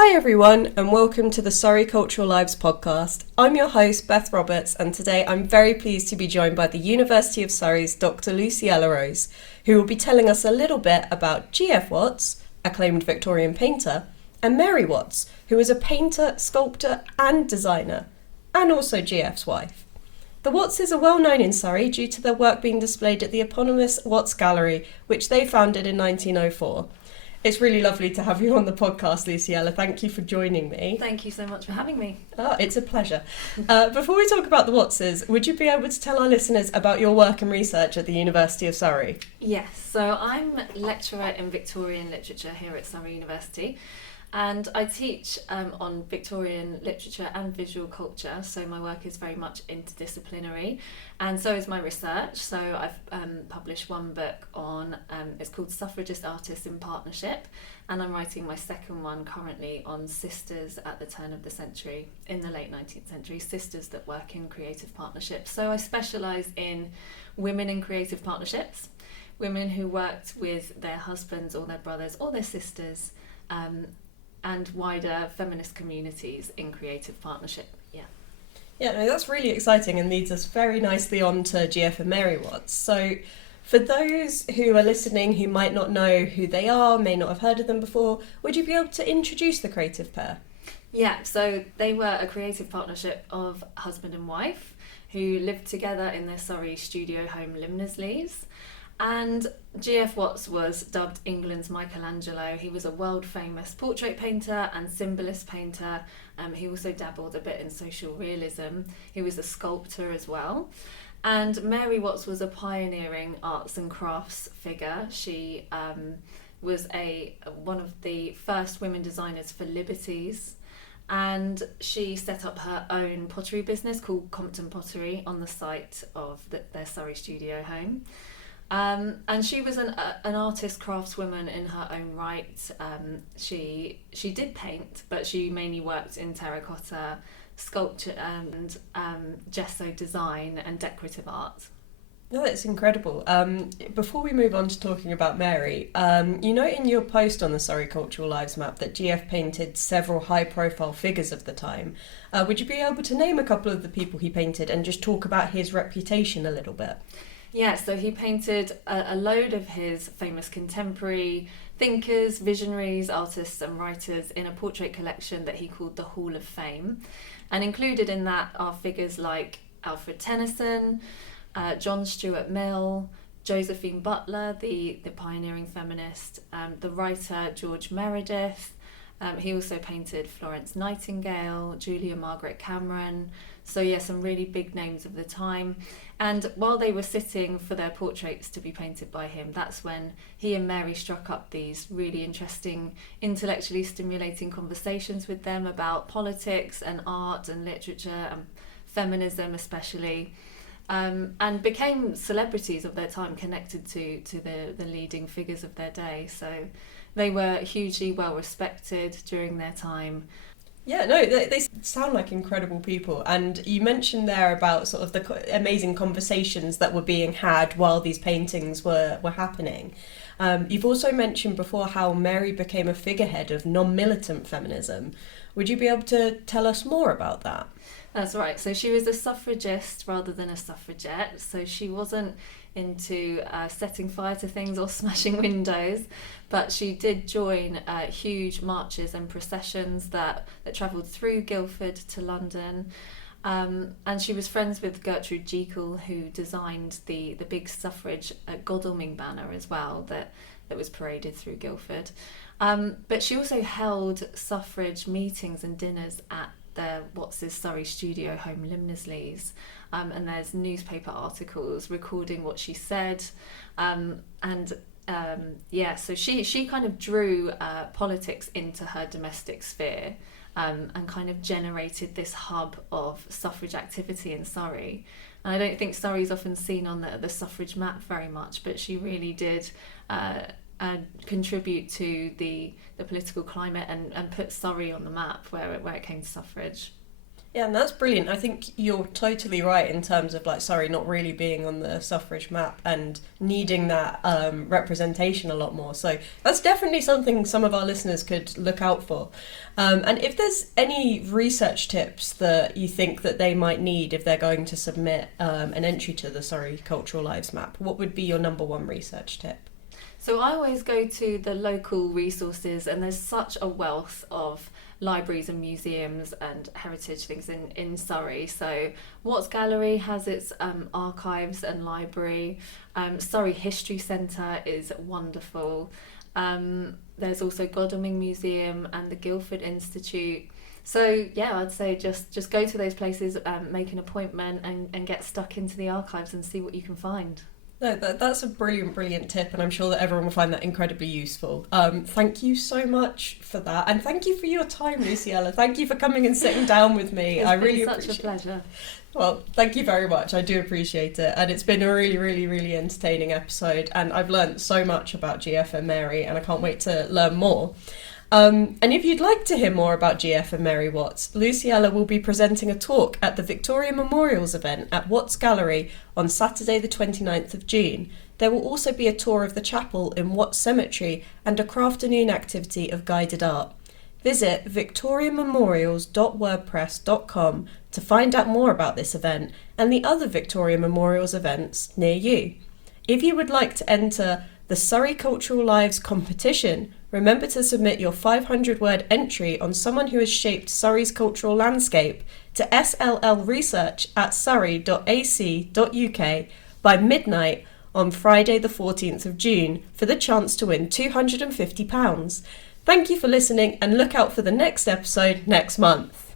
Hi everyone and welcome to the Surrey Cultural Lives podcast. I'm your host Beth Roberts and today I'm very pleased to be joined by the University of Surrey's Dr. Luciella Rose, who will be telling us a little bit about G.F. Watts, acclaimed Victorian painter, and Mary Watts, who is a painter, sculptor and designer, and also G.F.'s wife. The Wattses are well known in Surrey due to their work being displayed at the eponymous Watts Gallery, which they founded in 1904. It's really lovely to have you on the podcast, Luciella. Thank you for joining me. Thank you so much for having me. Oh, it's a pleasure. Before we talk about the Wattses, would you be able to tell our listeners about your work and research at the University of Surrey? Yes, so I'm lecturer in Victorian literature here at Surrey University, and I teach on Victorian literature and visual culture, so my work is very much interdisciplinary, and so is my research. So I've published one book on, it's called Suffragist Artists in Partnership, and I'm writing my second one currently on sisters at the turn of the century, in the late 19th century, sisters that work in creative partnerships. So I specialise in women in creative partnerships, women who worked with their husbands or their brothers or their sisters, and wider feminist communities in creative partnership. Yeah, no, that's really exciting and leads us very nicely on to GF and Mary Watts. So for those who are listening who might not know who they are, may not have heard of them before, would you be able to introduce the creative pair? Yeah, so they were a creative partnership of husband and wife who lived together in their Surrey studio home Limnersleys. And G.F. Watts was dubbed England's Michelangelo. He was a world-famous portrait painter and symbolist painter. He also dabbled a bit in social realism. He was a sculptor as well. And Mary Watts was a pioneering arts and crafts figure. She was one of the first women designers for Liberties. And she set up her own pottery business called Compton Pottery on the site of their Surrey studio home. And she was an artist craftswoman in her own right. She did paint, but she mainly worked in terracotta, sculpture and gesso design and decorative art. No, that's incredible. Before we move on to talking about Mary, you note in your post on the Surrey Cultural Lives map that GF painted several high-profile figures of the time. Would you be able to name a couple of the people he painted and just talk about his reputation a little bit? Yeah, so he painted a load of his famous contemporary thinkers, visionaries, artists and writers in a portrait collection that he called the Hall of Fame. And included in that are figures like Alfred Tennyson, John Stuart Mill, Josephine Butler, the pioneering feminist, the writer George Meredith. He also painted Florence Nightingale, Julia Margaret Cameron. So yeah, some really big names of the time. And while they were sitting for their portraits to be painted by him, that's when he and Mary struck up these really interesting, intellectually stimulating conversations with them about politics and art and literature and feminism especially. And became celebrities of their time, connected to the leading figures of their day. So they were hugely well respected during their time. Yeah, no, they sound like incredible people. And you mentioned there about sort of the amazing conversations that were being had while these paintings were happening. You've also mentioned before how Mary became a figurehead of non-militant feminism. Would you be able to tell us more about that? That's right. So she was a suffragist rather than a suffragette. So she wasn't into setting fire to things or smashing windows, but she did join huge marches and processions that travelled through Guildford to London. And she was friends with Gertrude Jekyll, who designed the big suffrage Godalming banner as well that was paraded through Guildford. But she also held suffrage meetings and dinners at the Watts' Surrey studio home Limnersleys, and there's newspaper articles recording what she said, so she kind of drew politics into her domestic sphere, and kind of generated this hub of suffrage activity in Surrey. And I don't think Surrey's often seen on the suffrage map very much, but she really did contribute to the political climate and put Surrey on the map where it came to suffrage. Yeah, and that's brilliant. I think you're totally right in terms of like Surrey not really being on the suffrage map and needing that representation a lot more. So that's definitely something some of our listeners could look out for. And if there's any research tips that you think that they might need if they're going to submit an entry to the Surrey Cultural Lives map, what would be your number one research tip? So I always go to the local resources, and there's such a wealth of libraries and museums and heritage things in Surrey. So Watts Gallery has its archives and library. Surrey History Centre is wonderful. There's also Godalming Museum and the Guildford Institute. So yeah, I'd say just go to those places, make an appointment, and get stuck into the archives and see what you can find. No, that's a brilliant tip, and I'm sure that everyone will find that incredibly useful. Thank you so much for that, and thank you for your time, Luciella. Thank you for coming and sitting down with me. I really appreciate it. Such a pleasure. Well, thank you very much. I do appreciate it, and it's been a really entertaining episode, and I've learned so much about GF and Mary, and I can't wait to learn more. And if you'd like to hear more about GF and Mary Watts, Luciella will be presenting a talk at the Victoria Memorials event at Watts Gallery on Saturday the 29th of June. There will also be a tour of the chapel in Watts Cemetery and a crafternoon activity of guided art. Visit victoriamemorials.wordpress.com to find out more about this event and the other Victoria Memorials events near you. If you would like to enter the Surrey Cultural Lives competition, remember to submit your 500-word entry on someone who has shaped Surrey's cultural landscape to sllresearch@surrey.ac.uk by midnight on Friday the 14th of June for the chance to win £250. Thank you for listening, and look out for the next episode next month.